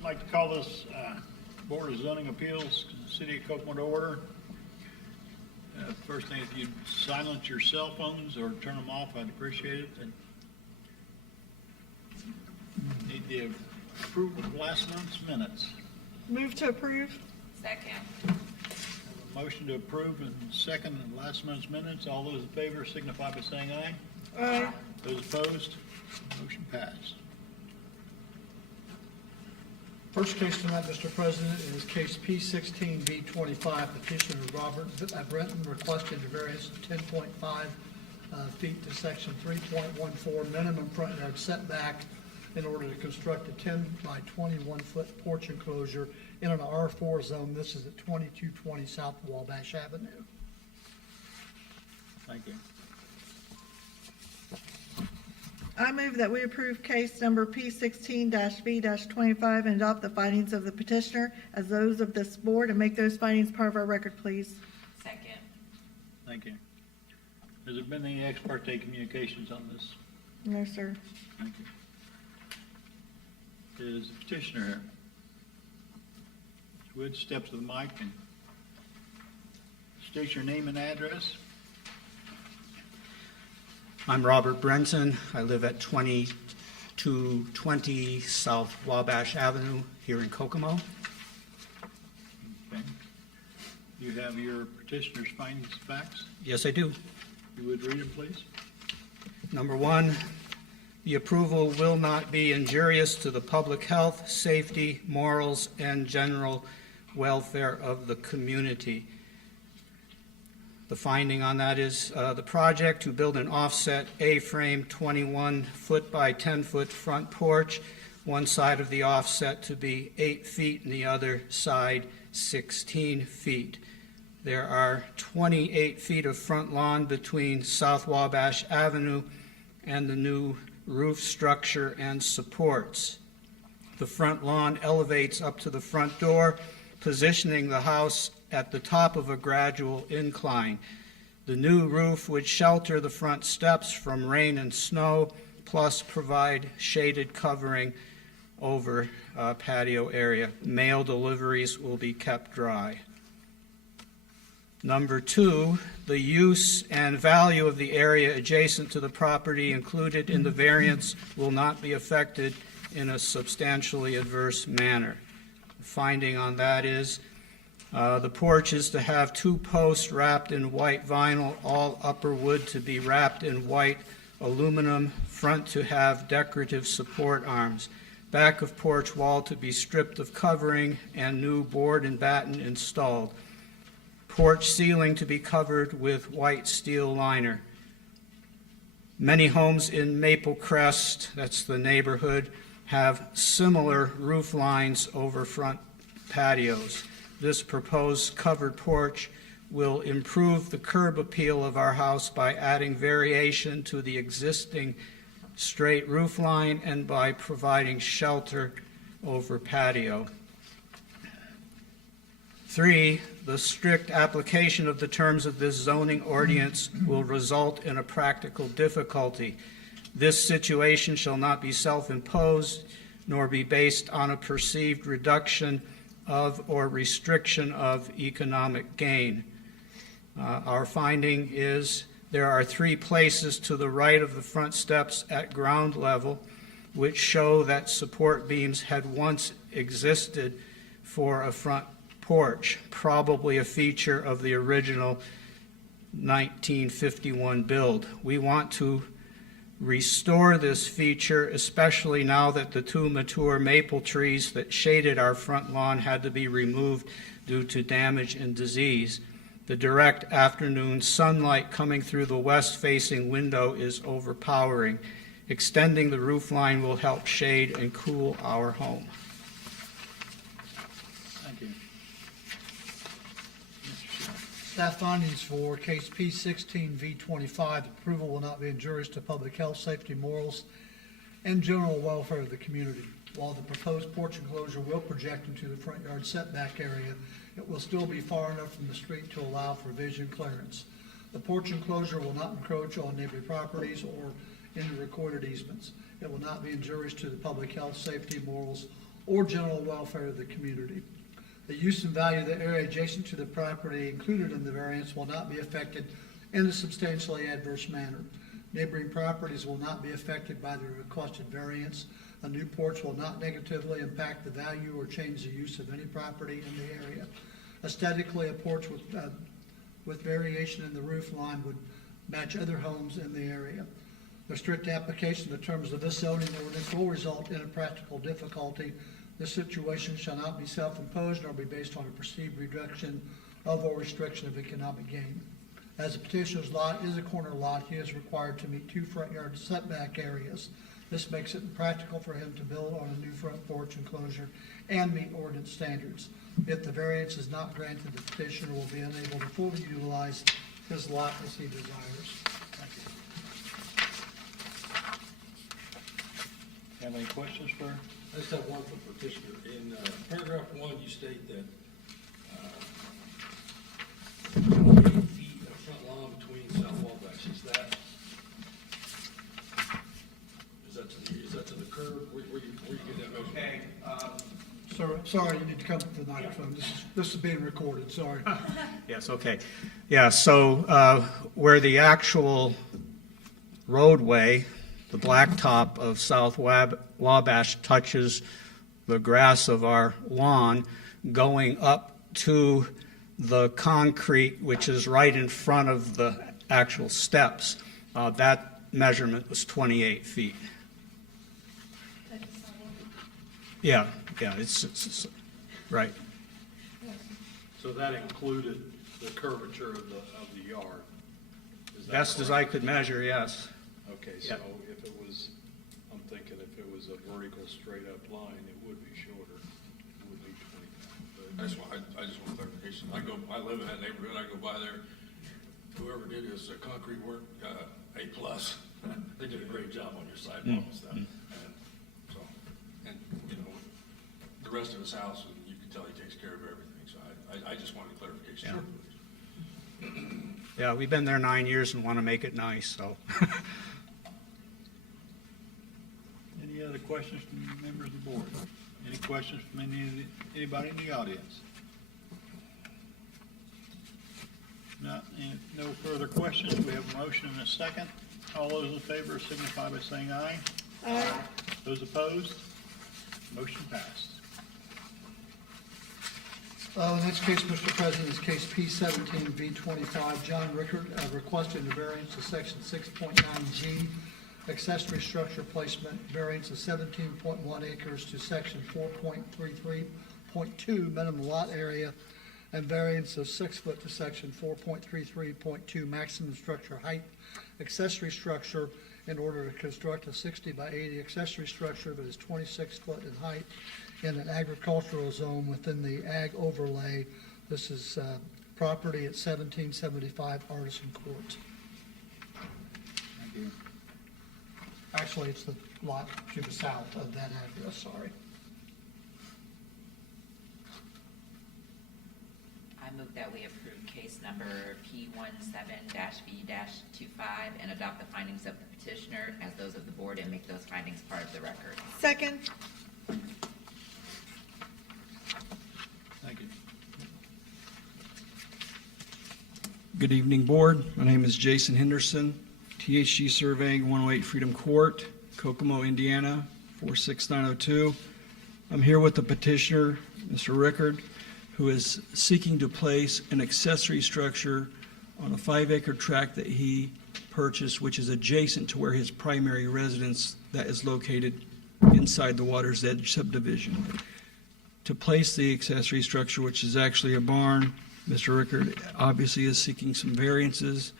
I'd like to call this Board of Zoning Appeals, City of Kokomo to order. First thing, if you'd silence your cell phones or turn them off, I'd appreciate it. And need the approval of last month's minutes. Move to approve. Second. Have a motion to approve and second last month's minutes. All those in favor signify by saying aye. Aye. Those opposed, motion passed. First case tonight, Mr. President, is case P16V25, petitioner Robert Brenton requesting a variance of 10.5 feet to section 3.14 minimum front yard setback in order to construct a 10 by 21 foot porch enclosure in an R4 zone. This is at 2220 South Wabash Avenue. Thank you. I move that we approve case number P16-V-25 and adopt the findings of the petitioner as those of this board and make those findings part of our record, please. Second. Thank you. Has there been any ex parte communications on this? No, sir. Thank you. Is the petitioner here? Ms. Wood, step to the mic and state your name and address. I'm Robert Brenton. I live at 2220 South Wabash Avenue here in Kokomo. Okay. You have your petitioner's findings and facts. Yes, I do. You would read them, please? Number one, the approval will not be injurious to the public health, safety, morals, and general welfare of the community. The finding on that is the project to build an offset A-frame 21 foot by 10 foot front porch, one side of the offset to be 8 feet and the other side 16 feet. There are 28 feet of front lawn between South Wabash Avenue and the new roof structure and supports. The front lawn elevates up to the front door, positioning the house at the top of a gradual incline. The new roof would shelter the front steps from rain and snow, plus provide shaded covering over patio area. Mail deliveries will be kept dry. Number two, the use and value of the area adjacent to the property included in the variance will not be affected in a substantially adverse manner. The finding on that is the porch is to have 2 posts wrapped in white vinyl, all upper wood to be wrapped in white aluminum, front to have decorative support arms, back of porch wall to be stripped of covering and new board and batten installed, porch ceiling to be covered with white steel liner. Many homes in Maple Crest, that's the neighborhood, have similar roof lines over front patios. This proposed covered porch will improve the curb appeal of our house by adding variation to the existing straight roof line and by providing shelter over patio. 3, the strict application of the terms of this zoning ordinance will result in a practical difficulty. This situation shall not be self-imposed nor be based on a perceived reduction of or restriction of economic gain. Our finding is there are 3 places to the right of the front steps at ground level which show that support beams had once existed for a front porch, probably a feature of the original 1951 build. We want to restore this feature, especially now that the 2 mature maple trees that shaded our front lawn had to be removed due to damage and disease. The direct afternoon sunlight coming through the west-facing window is overpowering. Extending the roof line will help shade and cool our home. Thank you. Mr. Shaw. Staff findings for case P16V25, approval will not be injurious to public health, safety, morals, and general welfare of the community. While the proposed porch enclosure will project into the front yard setback area, it will still be far enough from the street to allow for vision clearance. The porch enclosure will not encroach on neighboring properties or into recorded easements. It will not be injurious to the public health, safety, morals, or general welfare of the community. The use and value of the area adjacent to the property included in the variance will not be affected in a substantially adverse manner. Neighboring properties will not be affected by the requested variance. A new porch will not negatively impact the value or change the use of any property in the area. Aesthetically, a porch with variation in the roof line would match other homes in the area. The strict application of the terms of this zoning ordinance will result in a practical difficulty. This situation shall not be self-imposed nor be based on a perceived reduction of or restriction of economic gain. As the petitioner's lot is a corner lot, he is required to meet 2 front yard setback areas. This makes it impractical for him to build on a new front porch enclosure and meet ordinance standards. If the variance is not granted, the petitioner will be unable to fully utilize his lot as he desires. Thank you. Have any questions for? I just have one for petitioner. In paragraph 1, you state that 8 feet of front lawn between South Wabash. Is that to the curb? Where you get that measurement? Okay, Sir, sorry, you need to come to the microphone. This is being recorded, sorry. yes, okay. Yeah, so where the actual roadway, the blacktop of South Wabash touches the grass of our lawn, going up to the concrete, which is right in front of the actual steps, that measurement was 28 feet. Yeah, it's right. So that included the curvature of the yard? Is that Best as correct? I could measure, yes. Okay, Yeah. so if it was, I'm thinking if it was a vertical straight up line, it would be shorter. It would be 25. I just want clarification. I live in that neighborhood, I go by there, whoever did this concrete work, A+. They did a great job on your sidewalk and stuff. And so, and, you know, the rest of his house, you can tell he takes care of everything, so I just wanted clarification. Yeah, we've been there 9 years and want to make it nice, so. Any other questions from members of the board? Any questions from anybody in the audience? No further questions. We have a motion and a second. All those in favor signify by saying aye. Aye. Those opposed? Motion passed. The next case, Mr. President, is case P17V25. John Rickard requested a variance to section 6.9G, accessory structure placement, variance of 17.1 acres to section 4.33.2 minimum lot area, and variance of 6 foot to section 4.33.2 maximum structure height, accessory structure in order to construct a 60 by 80 accessory structure that is 26 foot in height in an agricultural zone within the ag overlay. This is property at 1775 Artisan Court. Thank you. Actually, it's the lot to the south of that address, sorry. I move that we approve case number P17-V-25 and adopt the findings of the petitioner as those of the board and make those findings part of the record. Second. Thank you. Good evening, Board. My name is Jason Henderson, THG Surveying, 108 Freedom Court, Kokomo, Indiana, 46902. I'm here with the petitioner, Mr. Rickard, who is seeking to place an accessory structure on a 5-acre tract that he purchased, which is adjacent to where his primary residence that is located inside the Water's Edge subdivision. To place the accessory structure, which is actually a barn, Mr. Rickard obviously is seeking some variances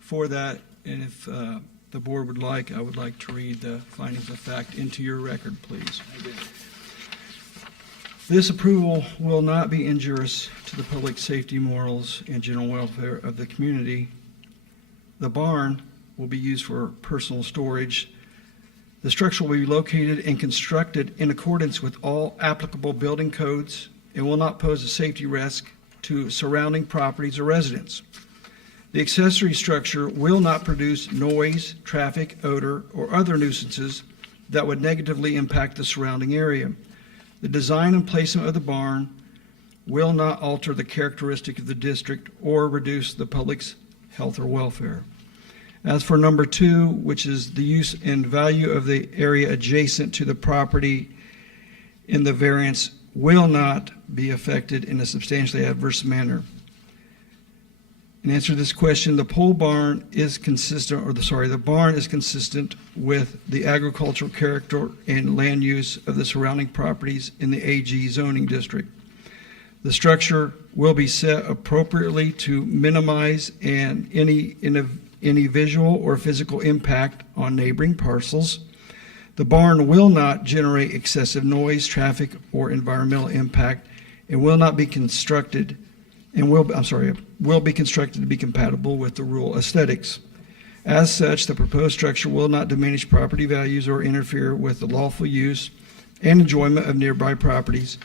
for that, and if the board would like, I would like to read the findings of fact into your record, please. Thank you. This approval will not be injurious to the public safety, morals, and general welfare of the community. The barn will be used for personal storage. The structure will be located and constructed in accordance with all applicable building codes and will not pose a safety risk to surrounding properties or residents. The accessory structure will not produce noise, traffic, odor, or other nuisances that would negatively impact the surrounding area. The design and placement of the barn will not alter the characteristic of the district or reduce the public's health or welfare. As for number 2, which is the use and value of the area adjacent to the property in the variance will not be affected in a substantially adverse manner. In answer to this question, the pole barn is consistent, the barn is consistent with the agricultural character and land use of the surrounding properties in the AG zoning district. The structure will be set appropriately to minimize any visual or physical impact on neighboring parcels. The barn will not generate excessive noise, traffic, or environmental impact, and will be constructed to be compatible with the rural aesthetics. As such, the proposed structure will not diminish property values or interfere with the lawful use and enjoyment of nearby properties.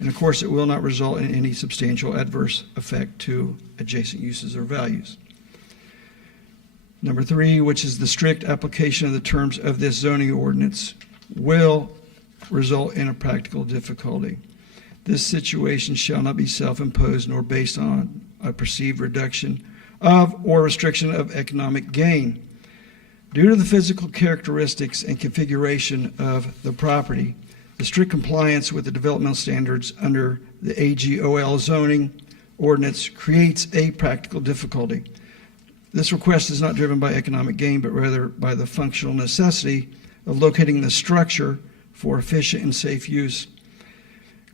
And of course, it will not result in any substantial adverse effect to adjacent uses or values. Number 3, which is the strict application of the terms of this zoning ordinance, will result in a practical difficulty. This situation shall not be self-imposed nor based on a perceived reduction of or restriction of economic gain. Due to the physical characteristics and configuration of the property, the strict compliance with the developmental standards under the AGOL zoning ordinance creates a practical difficulty. This request is not driven by economic gain, but rather by the functional necessity of locating the structure for efficient and safe use.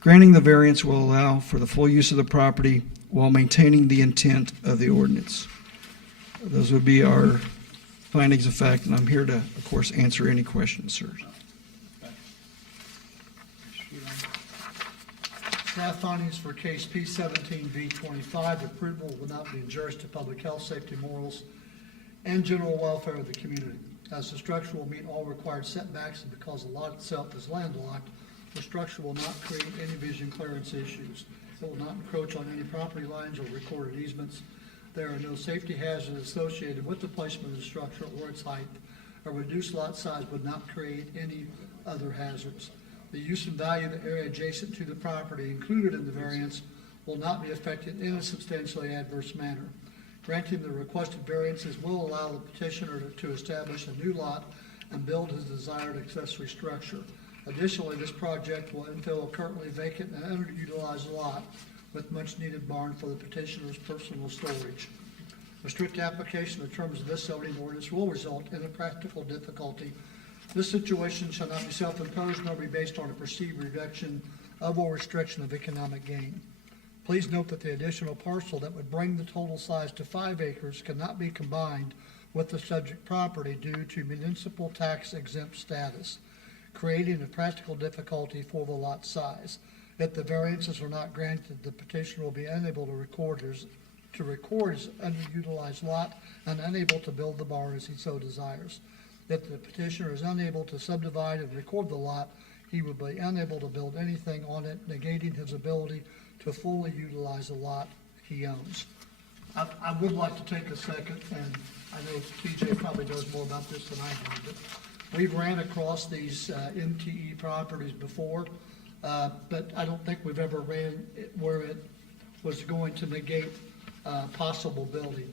Granting the variance will allow for the full use of the property while maintaining the intent of the ordinance. Those would be our findings of fact, and I'm here to, of course, answer any questions, sir. Staff findings for case P17V25, approval will not be injurious to public health, safety, morals, and general welfare of the community. As the structure will meet all required setbacks, and because the lot itself is landlocked, the structure will not create any vision clearance issues. It will not encroach on any property lines or recorded easements. There are no safety hazards associated with the placement of the structure or its height. A reduced lot size would not create any other hazards. The use and value of the area adjacent to the property included in the variance will not be affected in a substantially adverse manner. Granting the requested variances will allow the petitioner to establish a new lot and build his desired accessory structure. Additionally, this project will infill a currently vacant and underutilized lot with much-needed barn for the petitioner's personal storage. A strict application of terms of this zoning ordinance will result in a practical difficulty. This situation shall not be self-imposed nor be based on a perceived reduction of or restriction of economic gain. Please note that the additional parcel that would bring the total size to 5 acres cannot be combined with the subject property due to municipal tax exempt status, creating a practical difficulty for the lot size. If the variances are not granted, the petitioner will be unable to record his underutilized lot and unable to build the barn as he so desires. If the petitioner is unable to subdivide and record the lot, he will be unable to build anything on it, negating his ability to fully utilize the lot he owns. I would like to take a second, and I know TJ probably knows more about this than I do, but we've ran across these MTE properties before, but I don't think we've ever ran it where it was going to negate possible building.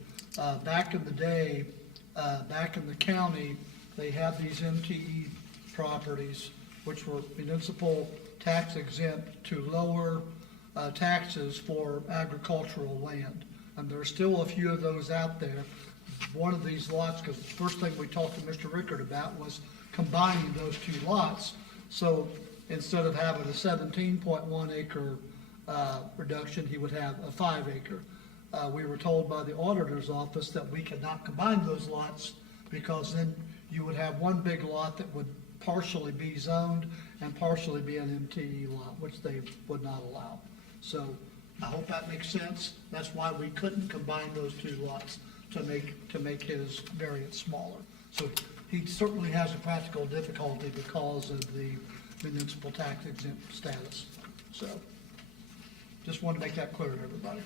Back in the day, back in the county, they had these MTE properties, which were municipal tax exempt to lower taxes for agricultural land. And there's still a few of those out there. One of these lots, because the first thing we talked to Mr. Rickard about was combining those two lots. So instead of having a 17.1 acre reduction, he would have a 5 acre. We were told by the auditor's office that we could not combine those lots because then you would have one big lot that would partially be zoned and partially be an MTE lot, which they would not allow. So I hope that makes sense. That's why we couldn't combine those two lots to make his variance smaller. So he certainly has a practical difficulty because of the municipal tax exempt status. So just wanted to make that clear to everybody.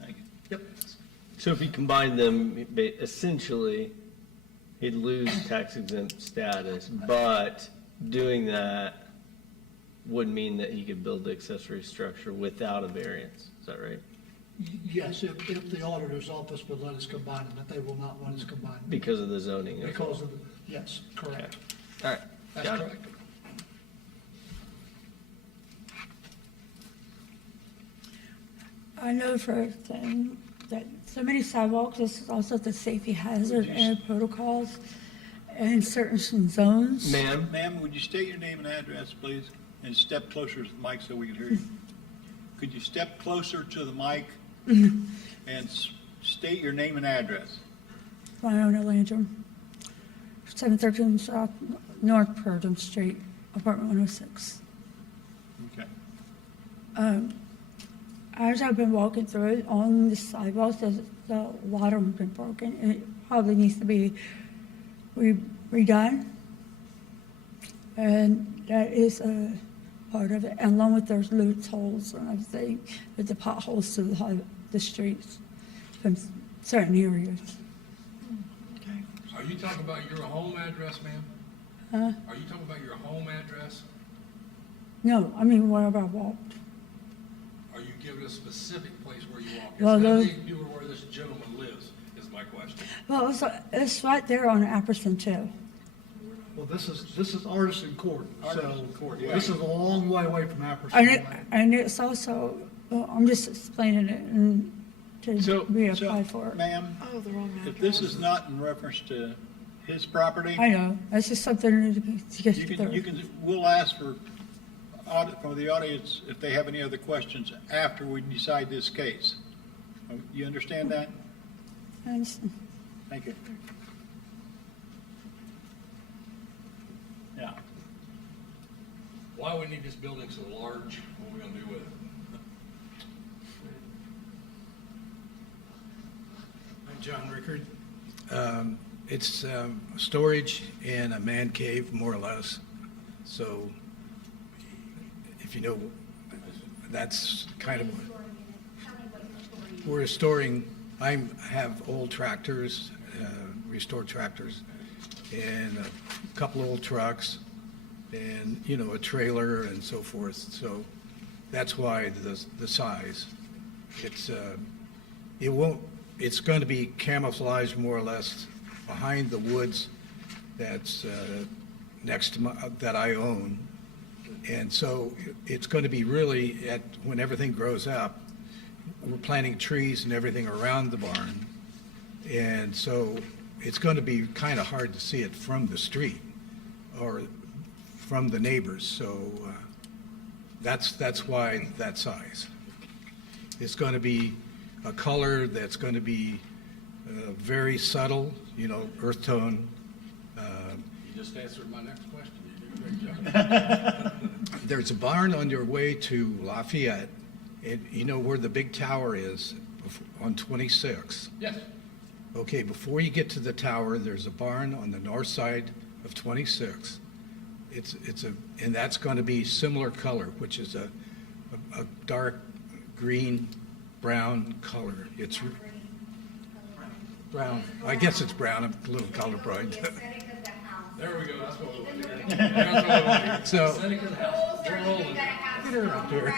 Thank you. Yep. So if you combine them, essentially, he'd lose tax exempt status, but doing that would mean that he could build the accessory structure without a variance. Is that right? Yes, if the auditor's office would let us combine them, but they will not let us combine them. Because of the zoning. as well. Because of, yes, correct. All right. That's Got it. correct. I know for a thing that so many sidewalks is also the safety hazard and protocols in certain zones. Ma'am? Ma'am, would you state your name and address, please? And step closer to the mic so we can hear you. Could you step closer to the mic and state your name and address? Fiona Landrum, 713 South North Purdom Street, apartment 106. Okay. As I've been walking through it on the sidewalks, there's a lot of them been broken. It probably needs to be redone. And that is a part of it, and along with those loose holes and everything, with the potholes to the streets from certain areas. Are you talking about your home address, ma'am? Huh? Are you talking about your home address? No, I mean, wherever I walked. Are you giving a specific place where you walk? Well, Is that those- anything to do with where this gentleman lives, is my question. Well, it's right there on Apperson too. Well, this is Artisan Court, so Artisan Court, yeah. this is a long way away from And Apperson. and it's also, well, I'm just explaining it and So- to reapply for it. Ma'am, Oh, the wrong if this is not in reference to his property, I know, that's just something to get you through. can, we'll ask for from the audience if they have any other questions after we decide this case. You understand that? And s- Thank you. Yeah. Why we need this building so large, what are we gonna do with it? I'm John Rickard. It's storage and a man cave, more or less. So if you know, that's kind of, we're storing, I have old tractors, restored tractors, and a couple old trucks, and, you know, a trailer and so forth. So that's why the size. It's going to be camouflaged more or less behind the woods that's next to that I own. And so it's going to be really, when everything grows up, we're planting trees and everything around the barn. And so it's going to be kind of hard to see it from the street or from the neighbors. So that's why that size. It's going to be a color that's going to be very subtle, you know, earth tone. You just answered my next question. You did a great job. There's a barn on your way to Lafayette, and you know where the big tower is on 26. Yes. Okay, before you get to the tower, there's a barn on the north side of 26. And that's going to be similar color, which is a dark green, brown color. It's brown. I guess it's brown. I'm a little colorblind. There we go, that's what we want to hear. That's what we want to hear. So- Aesthetic of the house. We're rolling. Get her up here.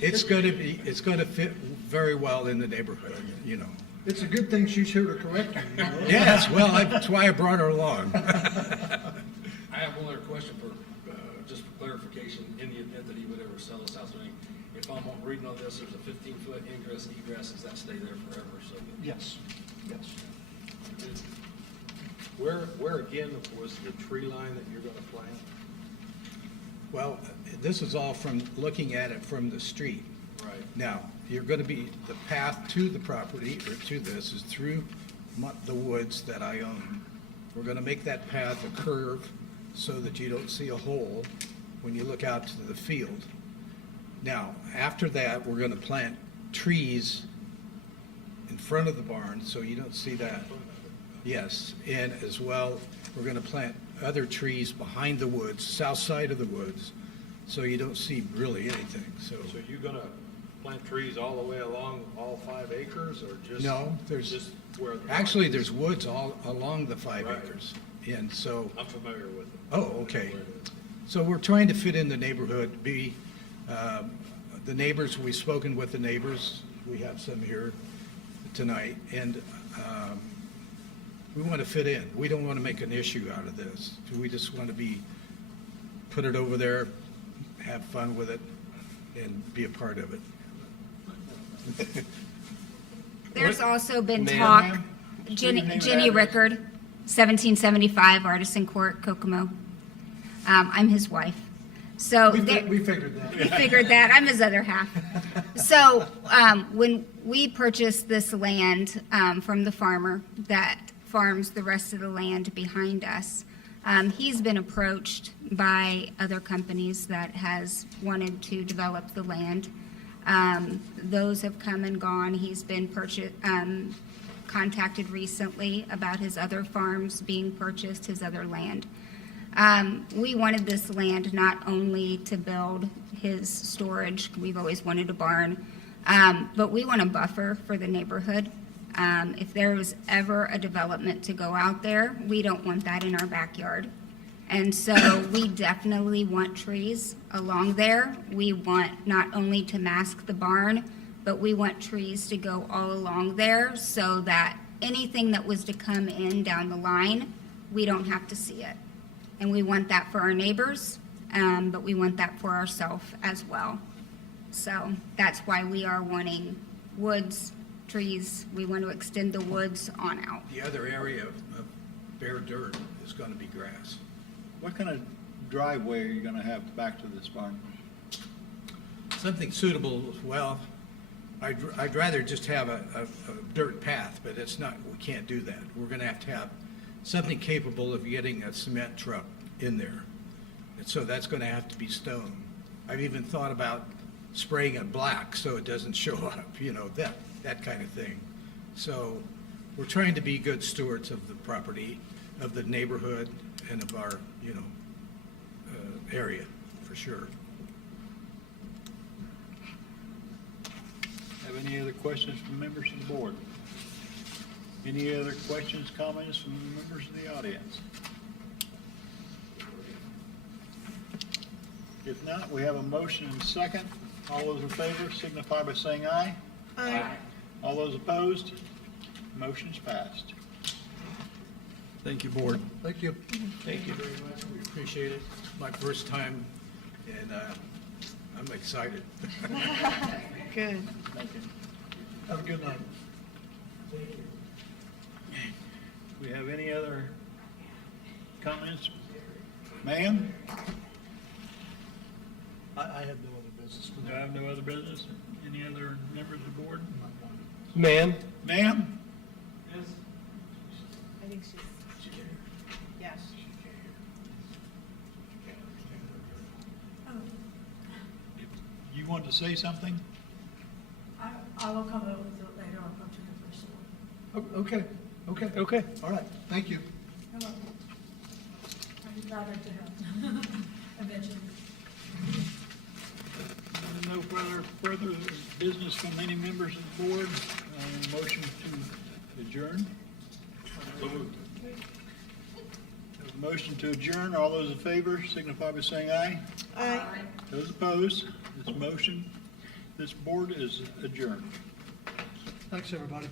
It's going to fit very well in the neighborhood, you know. It's a good thing she's here to correct you. Yes, well, that's why I brought her along. I have one other question for, just for clarification, in the event that he would ever sell his house. I mean, if I'm reading on this, there's a 15-foot ingress, egress, does that stay there forever? So Yes, yes. Where again was the tree line that you're gonna plant? Well, this is all from looking at it from the street. Right. Now, you're going to be, the path to the property, or to this, is through the woods that I own. We're going to make that path a curve so that you don't see a hole when you look out to the field. Now, after that, we're going to plant trees in front of the barn so you don't see that. Yes, and as well, we're going to plant other trees behind the woods, south side of the woods, so you don't see really anything, so. So you're gonna plant trees all the way along all 5 acres, or just? No, there's, Just where? the- actually, there's woods all along the 5 Right. acres. And so, I'm familiar with it. oh, okay. So we're trying to fit in the neighborhood, the neighbors, we've spoken with the neighbors, we have some here tonight, and we want to fit in. We don't want to make an issue out of this. We just want to put it over there, have fun with it, and be a part of it. There's also been Ma'am, talk, ma'am? State your name and Jenny address. Rickard, 1775 Artisan Court, Kokomo. I'm his wife. So there- We figured that. we figured that. I'm his other half. So when we purchased this land from the farmer that farms the rest of the land behind us, he's been approached by other companies that has wanted to develop the land. Those have come and gone. He's been contacted recently about his other farms being purchased, his other land. We wanted this land not only to build his storage, we've always wanted a barn, but we want a buffer for the neighborhood. If there was ever a development to go out there, we don't want that in our backyard. And so we definitely want trees along there. We want not only to mask the barn, but we want trees to go all along there so that anything that was to come in down the line, we don't have to see it. And we want that for our neighbors, but we want that for ourselves as well. So that's why we are wanting woods, trees. We want to extend the woods on out. The other area of bare dirt is going to be grass. What kind of driveway are you gonna have back to this barn? Something suitable, well, I'd rather just have a dirt path, but it's not, we can't do that. We're gonna have something capable of getting a cement truck in there. And so that's gonna have to be stone. I've even thought about spraying it black so it doesn't show up, that kind of thing. So we're trying to be good stewards of the property, of the neighborhood, and of our, area, for sure. Have any other questions from members of the board? Any other questions, comments from members of the audience? If not, we have a motion and second. All those in favor signify by saying aye. Aye. All those opposed, motion's passed. Thank you, board. Thank you. Thank you very much. We appreciate it. It's my first time, and I'm excited. Good. Have a good night. We have any other comments? Ma'am? I have no other business. Do I have no other business? Any other members of the board? Ma'am? Ma'am? I think she's, yes. You want to say something? I will come over with it later. I'll come to the first one. Okay. Okay. All right, thank you. I'd be glad to help eventually. No further business from any members of the board. Motion to adjourn. Have a motion to adjourn. All those in favor signify by saying aye. Aye. Those opposed, this board is adjourned. Thanks, everybody.